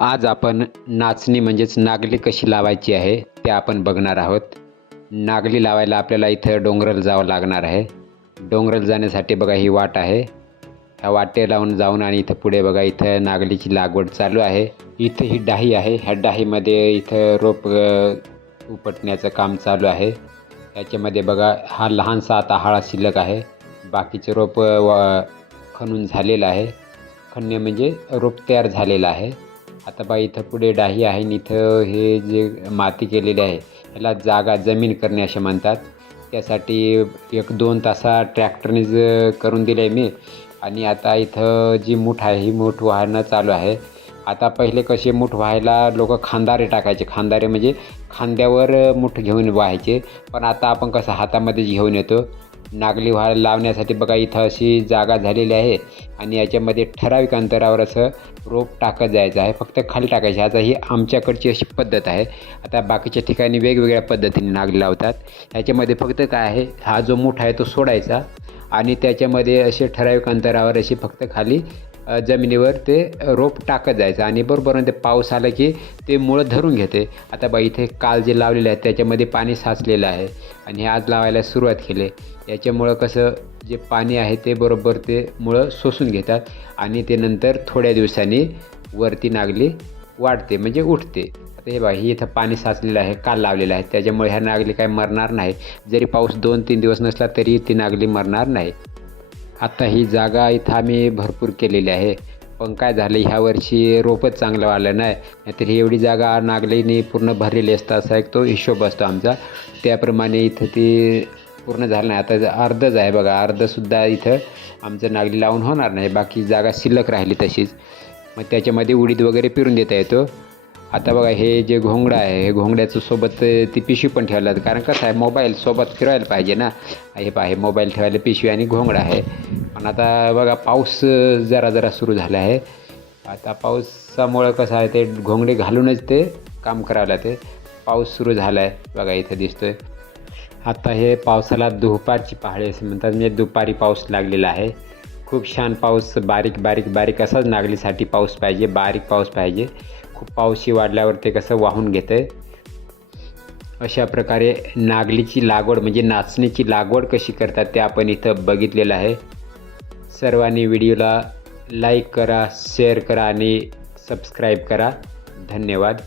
आज आपण नाचणी म्हणजेच नागली कशी लावायची आहे ते आपण बघणार आहोत. नागली लावायला आपल्याला इथं डोंगरल जावं लागणार आहे. डोंगरल जाण्यासाठी बघा ही वाट आहे. ह्या वाटे लावून जाऊन आणि इथं पुढे बघा इथं नागलीची लागवड चालू आहे. इथं ही डाही आहे. ह्या डाहीमध्ये इथं रोप उपटण्याचं काम चालू आहे. याच्यामध्ये बघा हा लहानसा आता हाळा शिल्लक आहे. बाकीचे रोप व खणून झालेलं आहे. खणणे म्हणजे रोप तयार झालेलं आहे. आता बा इथं पुढे डाही आहे आणि इथं हे जे माती केलेली आहे ह्याला जागा जमीन करणे असे म्हणतात. त्यासाठी एक दोन तासा ट्रॅक्टरने ज करून दिले आहे मी. आणि आता इथं जी मूठ आहे ही मूठ वाहणं चालू आहे. आता पहिले कसे मूठ व्हायला लोक खांदारे टाकायचे. खांदारे म्हणजे खांद्यावर मूठ घेऊन व्हायचे. पण आता आपण कसं हातामध्ये घेऊन येतो. नागली व्हायला लावण्यासाठी बघा इथं अशी जागा झालेली आहे. आणि याच्यामध्ये ठराविक अंतरावर असं रोप टाकत जायचं आहे. फक्त खाली टाकायचे. आता ही आमच्याकडची अशी पद्धत आहे. आता बाकीच्या ठिकाणी वेगवेगळ्या पद्धतीने नागली लावतात. ह्याच्यामध्ये फक्त काय आहे हा जो मोठा आहे तो सोडायचा. आणि त्याच्यामध्ये असे ठराविक अंतरावर अशी फक्त खाली जमिनीवर ते रोप टाकत जायचं आणि बरोबर ते पाऊस आला की ते मुळं धरून घेते. आता बा इथे काल जे लावलेले आहे त्याच्यामध्ये पाणी साचलेलं आहे आणि हे आज लावायला सुरुवात केली. याच्यामुळं कसं जे पाणी आहे ते बरोबर ते मुळं सोसून घेतात आणि ते नंतर थोड्या दिवसांनी वरती नागली वाढते म्हणजे उठते. आता हे बघा ही इथं पाणी साचलेलं आहे काल लावलेलं आहे. त्याच्यामुळे ह्या नागली काय मरणार नाही. जरी पाऊस दोन तीन दिवस नसला तरी ती नागली मरणार नाही. आता ही जागा इथं आम्ही भरपूर केलेली आहे. पण काय झालं ह्या वर्षी रोपच चांगलं वाढलं नाही. नाहीतर ही एवढी जागा नागलीने पूर्ण भरलेली असतं असा एक तो हिशोब असतो आमचा. त्याप्रमाणे इथं ती पूर्ण झालं नाही. आता अर्धच आहे बघा. अर्धसुद्धा इथं आमचं नागली लावून होणार नाही. बाकी जागा शिल्लक राहिली तशीच. मग त्याच्यामध्ये उडीद वगैरे पिरून देता येतो. आता बघा हे जे घोंगडं आहे हे घोंगड्याचं सोबत ती पिशवी पण ठेवलं कारण कसं आहे मोबाईल सोबत फिरायला पाहिजे ना. हे पहा हे मोबाईल ठेवायला पिशवी आणि घोंगडा आहे. पण आता बघा पाऊस जरा जरा सुरू झाला आहे. आता पावसामुळं कसं आहे ते घोंगडे घालूनच ते काम करावं लागते. पाऊस सुरू झाला आहे. बघा इथं दिसतोय. आता हे पावसाला दुपारची पहाडी असे म्हणतात. म्हणजे दुपारी पाऊस लागलेला आहे. खूप छान पाऊस बारीक बारीक बारीक असाच नागलीसाठी पाऊस पाहिजे बारीक पाऊस पाहिजे. खूप पावशी वाढल्यावर ते कसं वाहून घेतं आहे अशा प्रकारे नागलीची लागवड म्हणजे नाचणीची लागवड कशी करतात ते आपण इथं बघितलेलं आहे. सर्वांनी व्हिडिओला लाईक करा शेअर करा आणि सबस्क्राईब करा. धन्यवाद.